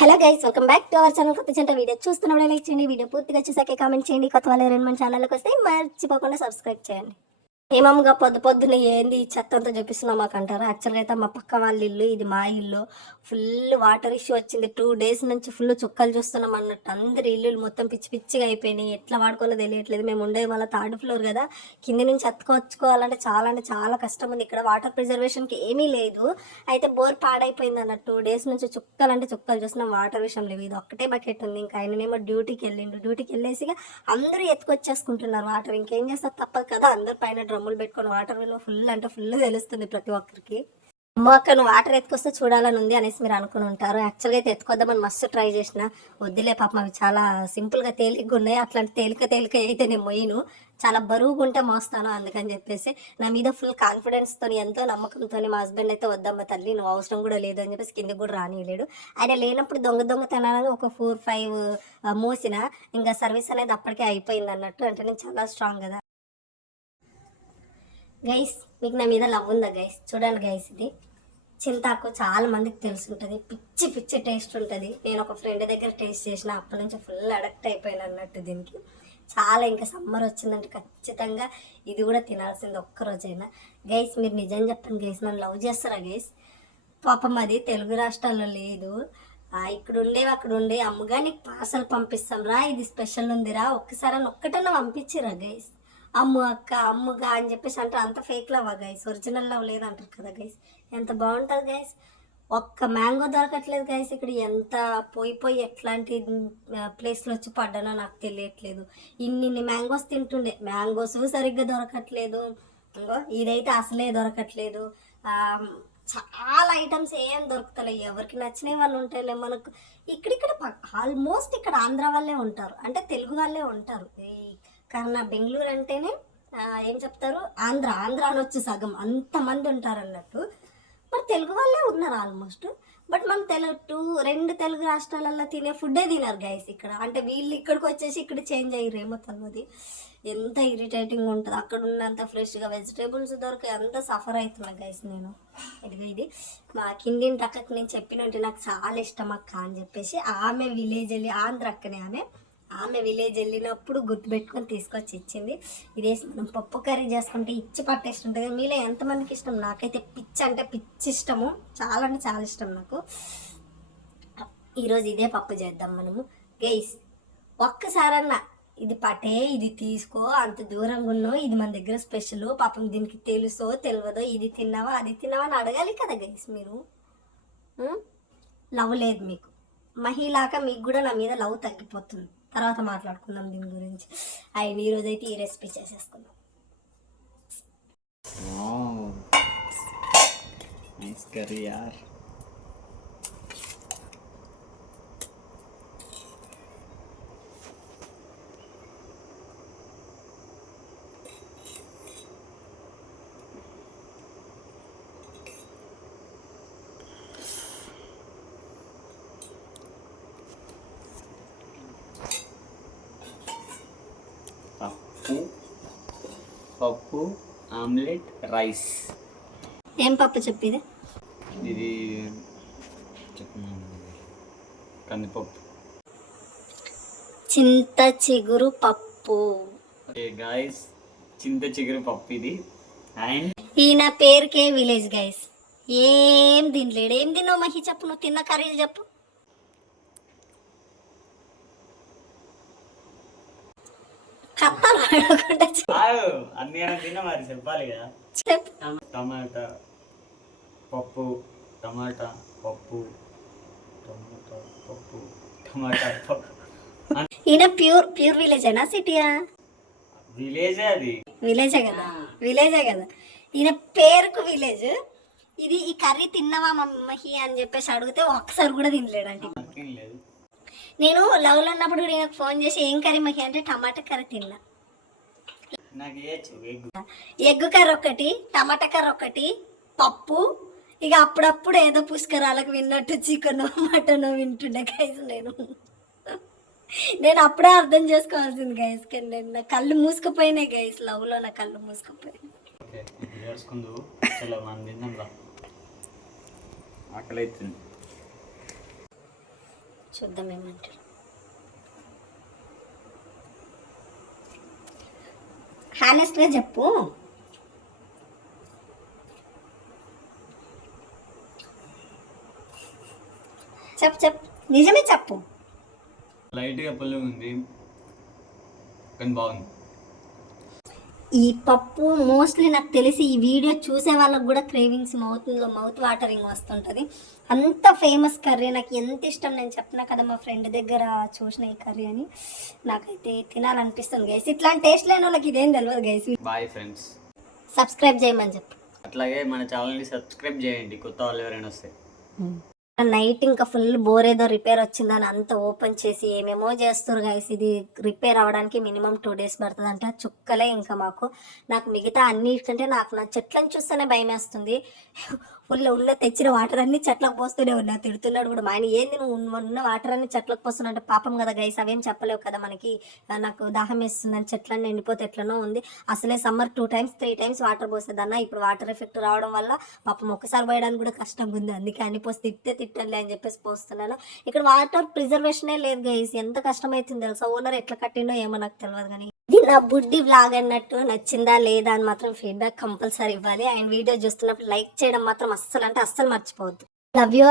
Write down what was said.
Hello guys, welcome back to our channel. కొత్త చెంట video చూస్తున్నప్పుడు like చేయండి, వీడియో పూర్తిగా చూసాకే కామెంట్ చేయండి. కొత్త వాళ్ళు ఎవరైనా మన ఛానల్కి వస్తే మర్చిపోకుండా సబ్స్క్రైబ్ చేయండి. ఏమమ్మగా పొద్దున ఏంది ఈ చెత్త అంతా చూపిస్తున్నాం మాకు అంటారు. యాక్చువల్గా అయితే మా పక్క వాళ్ళ ఇల్లు, ఇది మా ఇల్లు. ఫుల్ వాటర్ ఇష్యూ వచ్చింది. 2 days నుంచి ఫుల్ చుక్కలు చూస్తున్నాం అన్నట్టు. అందరి ఇల్లులు మొత్తం పిచ్చి పిచ్చిగా అయిపోయినాయి. ఎట్లా వాడుకోవాలో తెలియట్లేదు. మేము ఉండేది మళ్ళీ 3rd floor కదా, కింది నుంచి ఎత్తుకొచ్చుకోవాలంటే చాలా కష్టం ఉంది. ఇక్కడ వాటర్ ప్రిజర్వేషన్కి ఏమీ లేదు. అయితే బోర్ పాడైపోయింది అన్నట్టు. 2 days నుంచి చుక్కలు అంటే చుక్కలు చూస్తున్నాం. వాటర్ విషయం లేవు. ఇది ఒక్కటే బకెట్ ఉంది. ఇంకా ఆయననేమో డ్యూటీకి వెళ్ళేసి అందరూ ఎత్తుకొచ్చేసుకుంటున్నారు వాటర్. ఇంకేం చేస్తారు, తప్పదు కదా. అందరు పైన డ్రమ్ములు పెట్టుకొని వాటర్ విలువ ఫుల్ అంటే ఫుల్ తెలుస్తుంది ప్రతి ఒక్కరికి. అమ్మ అక్క నువ్వు వాటర్ ఎత్తుకొస్తే చూడాలని ఉంది అనేసి మీరు అనుకుని ఉంటారు. యాక్చువల్గా అయితే ఎత్తుకొద్దామని మస్తు ట్రై చేసిన, వద్దులే పాపం అవి చాలా సింపుల్గా తేలిగ్గా ఉన్నాయి. అట్లాంటి తేలిక అయితే నేను మొయ్యను, చాలా బరువుగా ఉంటే మోస్తాను. అందుకని చెప్పేసి నా మీద ఫుల్ కాన్ఫిడెన్స్తో, ఎంతో నమ్మకంతో మా హస్బెండ్ అయితే వద్దమ్మ తల్లి నువ్వు అవసరం కూడా లేదు అని చెప్పేసి కిందకి కూడా రానియలేడు. ఆయన లేనప్పుడు దొంగతనాలని ఒక 4-5 మోసిన, ఇంకా సర్వీస్ అనేది అప్పటికే అయిపోయింది అన్నట్టు. అంటే నేను చాలా స్ట్రాంగ్ కదా గైస్. మీకు నా మీద లవ్ ఉందా గైస్? చూడండి గైస్, ఇది చింతాకు చాలా మందికి తెలుసుంటుంది. పిచ్చి టేస్ట్ ఉంటుంది. నేను ఒక ఫ్రెండ్ దగ్గర టేస్ట్ చేసిన, అప్పటి నుంచి ఫుల్ అడక్ట్ అయిపోయాను అన్నట్టు దీనికి. చాలా ఇంకా సమ్మర్ వచ్చిందంటే ఖచ్చితంగా ఇది కూడా తినాల్సింది ఒక్కరోజైనా. గైస్ మీరు నిజం చెప్పండి గైస్, నన్ను లవ్ చేస్తారా గైస్? పాపం అది తెలుగు రాష్ట్రాల్లో లేదు. ఇక్కడ అక్కడ ఉండే అమ్మగా నీకు పార్సల్ పంపిస్తాం రా, ఇది స్పెషల్ ఉందిరా, ఒక్కసారి ఒక్కటన్నా పంపించిరా గైస్. అమ్ము అక్క అమ్ముగా అని చెప్పేసి అంటారు. అంత fake love guys, original love లేదంటారు కదా గైస్. ఎంత బాగుంటుంది గైస్. ఒక్క మ్యాంగో దొరకట్లేదు గైస్ ఇక్కడ. ఎంత పోయి ఎట్లాంటి ప్లేస్లో వచ్చి పడ్డానో నాకు తెలియట్లేదు. ఇన్ని మ్యాంగోస్ తింటుండే, మ్యాంగోస్ సరిగ్గా దొరకట్లేదు. ఇంకో ఇదైతే అసలే దొరకట్లేదు. చాలా ఐటమ్స్ ఏం దొరుకుతలేవు. ఎవరికి నచ్చినవి వాళ్ళు ఉంటాయిలే మనకు. ఇక్కడ ఆల్మోస్ట్ ఇక్కడ ఆంధ్ర వాళ్ళే ఉంటారు, అంటే తెలుగు వాళ్ళే ఉంటారు. కారణం బెంగళూరు అంటేనే ఏం చెప్తారు, ఆంధ్ర అనొచ్చు సగం, అంతమంది ఉంటారు అన్నట్టు. మరి తెలుగు వాళ్ళే ఉన్నారు ఆల్మోస్ట్. బట్ మనం 2 తెలుగు రాష్ట్రాలలో తినే ఫుడ్డే తినరు గైస్ ఇక్కడ. అంటే వీళ్ళు ఇక్కడికి వచ్చేసి ఇక్కడ చేంజ్ అయ్యిరేమో తెలియదు. ఎంత ఇరిటేటింగ్ ఉంటుంది. అక్కడ ఉన్నంత ఫ్రెష్గా వెజిటేబుల్స్ దొరికే అంత సఫర్ అవుతున్నా గైస్ నేను. ఇది మా కిందింటి అక్కకి నేను చెప్పినట్టు నాకు చాలా ఇష్టం అక్క అని చెప్పేసి, ఆమె విలేజ్ వెళ్ళి, ఆంధ్ర అక్కనే ఆమె విలేజ్ వెళ్ళినప్పుడు గుర్తుపెట్టుకొని తీసుకొచ్చి ఇచ్చింది. ఇదేసి మనం పప్పు కర్రీ చేసుకుంటే ఇచ్చి పట్టేసి ఉంటుంది. మీలో ఎంతమందికి ఇష్టం? నాకైతే పిచ్చి అంటే పిచ్చి ఇష్టము, చాలా అంటే చాలా ఇష్టం నాకు. ఈరోజు ఇదే పప్పు చేద్దాం మనము గైస్. ఒక్కసారన్నా ఇది పట్టే, ఇది తీసుకో, అంత దూరంగా ఉన్నావు, ఇది మన దగ్గర స్పెషల్, పాపం దీనికి తెలుసో తెలియదో, ఇది తిన్నావా అది తిన్నావా అని అడగాలి కదా గైస్. మీరు లవ్ లేదు మీకు, మహిళాక మీకు కూడా నా మీద లవ్ తగ్గిపోతుంది. తర్వాత మాట్లాడుకుందాం దీని గురించి. అండ్ ఈరోజు అయితే ఈ రెసిపీ చేసేసుకుందాం. పప్పు ఆమ్లెట్ రైస్. ఏం పప్పు చెప్పేది? ఇది కందిపప్పు, చింత చిగురు పప్పు. గైస్ చింత చిగురు పప్పు ఇది. అండ్ ఈయన పేరుకే విలేజ్ గైస్. ఏం తినలేడు. ఏం తిన్నావు మహి చెప్పు, నువ్వు తిన్న కర్రీలు చెప్పు. అన్ని తిన్నా మరి చెప్పాలి కదా. టమాటా పప్పు, టమాటా పప్పు, టమాటా పప్పు. ఈయన ప్యూర్ విలేజేనా సిటీయా? విలేజే. అది విలేజే కదా. ఈయన పేరుకు విలేజ్. ఇది ఈ కర్రీ తిన్నావా మమ్మీ అని చెప్పేసి అడిగితే ఒక్కసారి కూడా తినలేడంటే. నేను లవ్లో ఉన్నప్పుడు నేను ఫోన్ చేసి ఏం కర్రీ మహి అంటే టమాటా కర్రీ తిన్నా. ఎగ్ కర్రీ ఒకటి, టమాటా కర్రీ ఒకటి, పప్పు. ఇక అప్పుడప్పుడు ఏదో పుష్కరాలకు విన్నట్టు చికెన్ మటన్ వింటుండే గైస్. నేను అప్పుడే అర్థం చేసుకోవాల్సింది గైస్. నా కళ్ళు మూసుకుపోయినాయి గైస్, లవ్లో నా కళ్ళు మూసుకుపోయినాయి. చూద్దాం ఏమంటారు. హానెస్ట్గా చెప్పు. చెప్పు నిజమే చెప్పు. లైట్గా పుల్లగా ఉంది కానీ బాగుంది. ఈ పప్పు మోస్ట్లీ నాకు తెలిసి ఈ వీడియో చూసే వాళ్ళకి కూడా క్రేవింగ్స్ మౌత్ వాటరింగ్ వస్తుంటుంది. అంత ఫేమస్ కర్రీ, నాకు ఎంత ఇష్టం. నేను చెప్తున్నా కదా మా ఫ్రెండ్ దగ్గర చూసిన ఈ కర్రీ అని, నాకైతే తినాలనిపిస్తుంది గైస్. ఇట్లాంటి టేస్ట్ లేని వాళ్ళకి ఇదేం తెలియదు గైస్. బాయ్ ఫ్రెండ్స్, సబ్స్క్రైబ్ చేయమని చెప్పు. అట్లాగే మన ఛానల్ని సబ్స్క్రైబ్ చేయండి కొత్త వాళ్ళు ఎవరైనా వస్తే. నైట్ ఇంకా ఫుల్ బోర్ ఏదో రిపేర్ వచ్చిందని అంత ఓపెన్ చేసి ఏమేమో చేస్తారు గైస్. ఇది రిపేర్ అవ్వడానికి మినిమం 2 days పడుతుంది అంట. చుక్కలే ఇంకా నాకు మిగతా అన్నిటికంటే నాకు నా చెట్లను చూస్తేనే భయం వేస్తుంది. ఉన్న తెచ్చిన వాటర్ అన్ని చెట్లకు పోస్తూనే ఉన్నా. తిడుతున్నాడు కూడా మా ఆయన, ఏంది నువ్వు ఉన్న వాటర్ అన్ని చెట్లకు పోస్తున్నా అంటే, పాపం కదా గైస్, అవేం చెప్పలేవు కదా మనకి. నాకు దాహం వేస్తుందని చెట్లన్నీ ఎండిపోతే ఎట్లనో ఉంది. అసలే సమ్మర్ 2 times 3 times వాటర్ పోసేదన్న. ఇప్పుడు వాటర్ ఎఫెక్ట్ రావడం వల్ల పాపం ఒక్కసారి పోయడానికి కూడా కష్టంగా ఉంది. అందుకే అన్ని పోసి తిట్టండి అని చెప్పేసి పోస్తున్నాను. ఇక్కడ వాటర్ ప్రిజర్వేషనే లేదు గైస్. ఎంత కష్టమవుతుంది తెలుసా. ఓనర్ ఎట్లా కట్టిండో ఏమో నాకు తెలియదు. కానీ ఇది నా బుడ్డి వ్లాగ్ అన్నట్టు, నచ్చిందా లేదా అని మాత్రం ఫీడ్బ్యాక్ కంపల్సరీ ఇవ్వాలి. అండ్ వీడియో చూస్తున్నప్పుడు లైక్ చేయడం మాత్రం అస్సలు మర్చిపోవద్దు. Love you.